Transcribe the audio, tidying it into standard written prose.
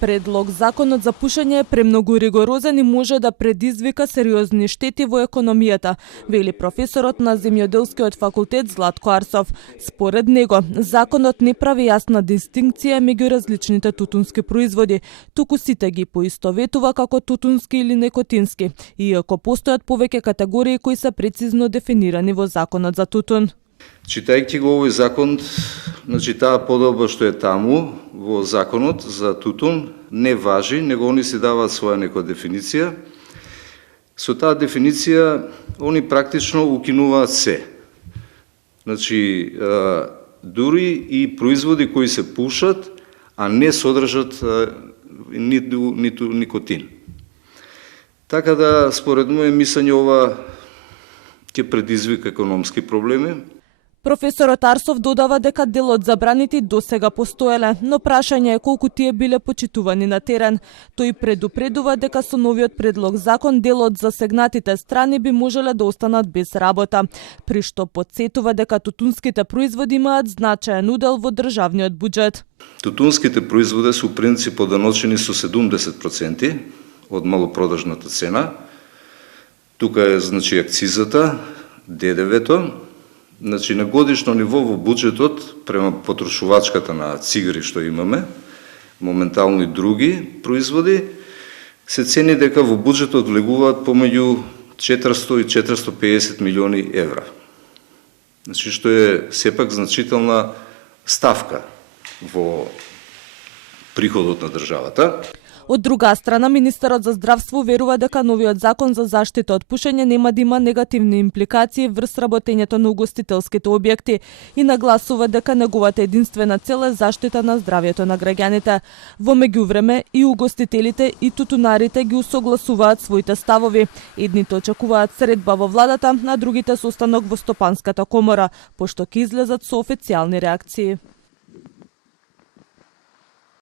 Предлог законот за пушење е премногу ригорозен и може да предизвика сериозни штети во економијата, вели професорот на Земјоделскиот факултет Златко Арсов. Според него, законот не прави јасна дистинкција меѓу различните тутунски производи, туку сите ги поистоветува како тутунски или некотински, иако постојат повеќе категории кои се прецизно дефинирани во законот за тутун. Читајќи го овој закон, таа подоба што е таму во законот за тутун не важи, него они си даваат своја некоја дефиниција. Со таа дефиниција они практично укинуваат се. Дури и производи кои се пушат, а не содржат ниту никотин. Така да, според моје мислење, ова ќе предизвика економски проблеми. Професорот Арсов додава дека дел од забраните досега постоеле, но прашање е колку тие биле почитувани на терен. Тој предупредува дека со новиот предлог закон дел од засегнатите страни би можеле да останат без работа, при што потсетува дека тутунските производи имаат значаен удел во државниот буџет. Тутунските производи се у принцип одоночени со 70% од малопродажната цена. Тука е акцизата, ДДВ-то. На годишно ниво во буџетот, према потрошувачката на цигари што имаме, моментално и други производи, се цени дека во буџетот влегуваат помеѓу 400 и 450 милиони евра. Што е сепак значителна ставка во приходот на државата. Од друга страна, министерот за здравство верува дека новиот закон за заштита од пушење нема да има негативни импликации врз работењето на угостителските објекти и нагласува дека неговата единствена цел е заштита на здравјето на граѓаните. Во меѓувреме и угостителите и тутунарите ги усогласуваат своите ставови. Едните очекуваат средба во владата, а другите состанок во Стопанската комора, пошто ќе излезат со официјални реакции.